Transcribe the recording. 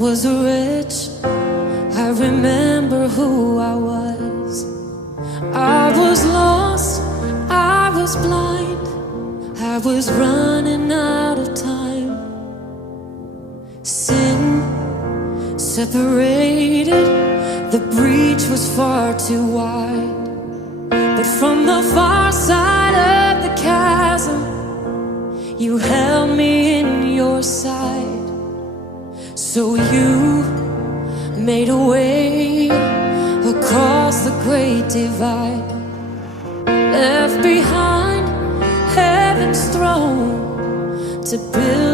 was rich. I remember who I was. I was lost, I was blind, I was running out of time. Sin separated, the breach was far too wide. But from the far side of the chasm, you held me in your side. So you made a way across the great divide, left behind heaven's throne to build